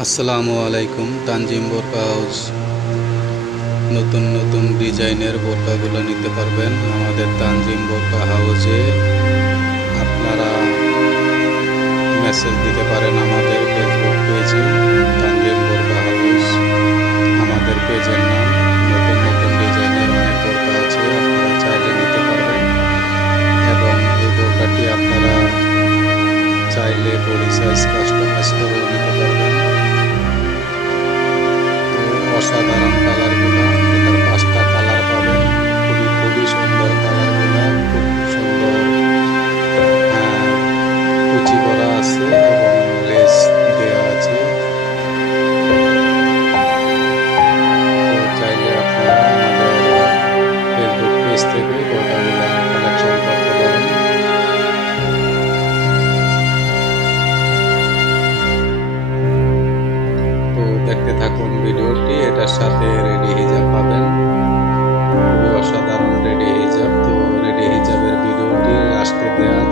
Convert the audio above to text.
আসসালামু আলাইকুম। তানজিম বোরকা হাউস নতুন নতুন ডিজাইনের বোরকাগুলো নিতে পারবেন আমাদের তানজিম বোরকা হাউসে। আপনারা মেসেজ দিতে পারেন আমাদের ফেসবুক পেজে তানজিম বোরকা হাউস আমাদের পেজের নাম। নতুন নতুন ডিজাইনের অনেক বোরকা আছে, আপনারা চাইলে নিতে পারবেন। এবং এই বোরকাটি আপনারা চাইলে বডি সাইজ কাস্টমাইজ করেও নিতে পারবেন। অসাধারণ কালারগুলা, এটার 5টা কালার পাবেন। খুবই খুবই সুন্দর কালারগুলা, খুব সুন্দর কুচি করা আছে এবং লেস দেওয়া আছে। তো চাইলে আপনারা আমাদের ফেসবুক পেজ থেকে বোরকাগুলা কালেকশন করতে পারেন। তো দেখতে থাকুন ভিডিওটি, এটার সাথে রেডি হিজাব পাবেন, খুবই অসাধারণ রেডি হিজাব। তো রেডি হিজাবের ভিডিওটি লাস্টে দেওয়া